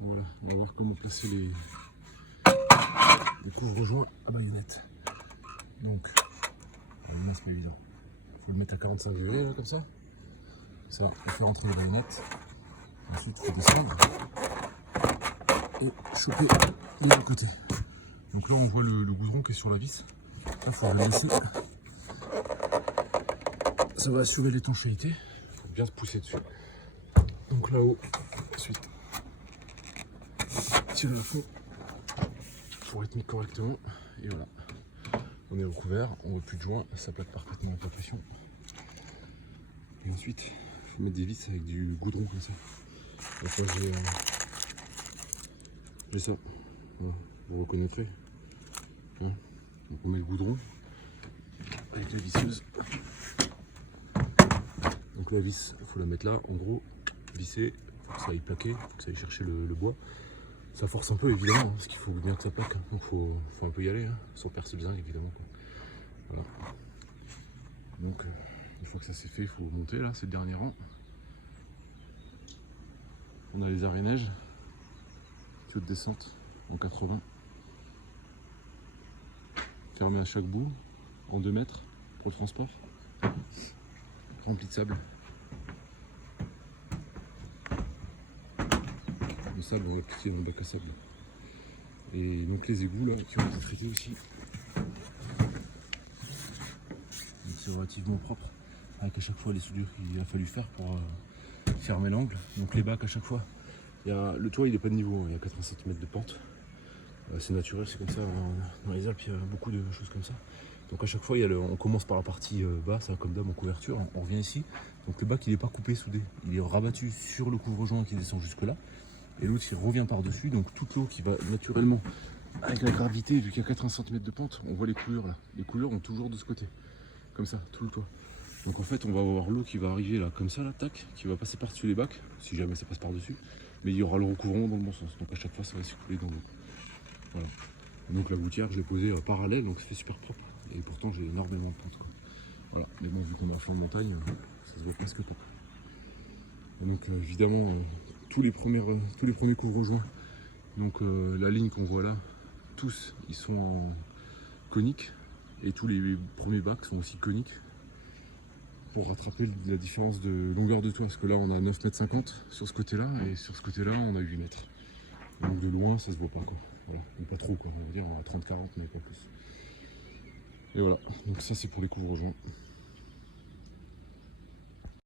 Voilà, on va voir comment placer les couvre-joints à baïonnette. Donc, là c'est pas évident. Il faut le mettre à 45 degrés là, comme ça. Ça va faire entrer les baïonnettes. Ensuite, il faut descendre et choper les deux côtés. Donc là, on voit le goudron qui est sur la vis. Là, il faut le laisser. Ça va assurer l'étanchéité. Il faut bien se pousser dessus. Donc là-haut, ensuite, tirer le fond pour être mis correctement. Et voilà. On est recouvert, on ne voit plus de joint, ça plaque parfaitement avec la pression. Et ensuite, il faut mettre des vis avec du goudron comme ça. Donc moi j'ai ça, voilà. Vous reconnaîtrez. Hein, donc on met le goudron avec la visseuse. Donc la vis, il faut la mettre là, en gros, visser, il faut que ça aille plaquer, il faut que ça aille chercher le bois. Ça force un peu évidemment, hein, parce qu'il faut bien que ça plaque, hein. Donc faut un peu y aller, hein, sans percer le zinc évidemment, quoi. Voilà. Donc une fois que ça c'est fait, il faut monter là, c'est le dernier rang. On a les arrêts-neige, tuyaux de descente en 80. Fermé à chaque bout, en 2 mètres pour le transport. Rempli de sable. Le sable, on va l'appliquer dans le bac à sable. Et donc les égouts là, qui ont été traités aussi. C'est relativement propre, avec à chaque fois les soudures qu'il a fallu faire pour fermer l'angle. Donc les bacs à chaque fois, le toit il n'est pas de niveau, hein. Il y a 80 cm de pente. C'est naturel, c'est comme ça, dans les Alpes il y a beaucoup de choses comme ça. Donc à chaque fois on commence par la partie basse, comme d'hab en couverture, on revient ici. Donc le bac il n'est pas coupé, soudé, il est rabattu sur le couvre-joint qui descend jusque là. Et l'autre il revient par-dessus, donc toute l'eau qui va naturellement, avec la gravité, vu qu'il y a 80 cm de pente, on voit les coulures là. Les coulures ont toujours de ce côté, comme ça, tout le toit. Donc en fait on va avoir l'eau qui va arriver là, comme ça là, tac, qui va passer par-dessus les bacs, si jamais ça passe par-dessus. Mais il y aura le recouvrement dans le bon sens, donc à chaque fois ça va circuler dans l'eau. Voilà. Donc la gouttière je l'ai posée parallèle, donc ça fait super propre. Et pourtant j'ai énormément de pente, quoi. Voilà. Mais bon, vu qu'on est à flanc de montagne, ça se voit presque pas. Et donc évidemment tous les premiers couvre-joints, donc la ligne qu'on voit là, tous ils sont en conique. Et tous les premiers bacs sont aussi coniques. Pour rattraper la différence de longueur de toit, parce que là on a 9,50 m sur ce côté là, et sur ce côté là on a 8 mètres. Donc de loin ça se voit pas, quoi. Voilà. Donc pas trop, quoi, on va dire on a 30-40 mais pas plus. Et voilà, donc ça c'est pour les couvre-joints.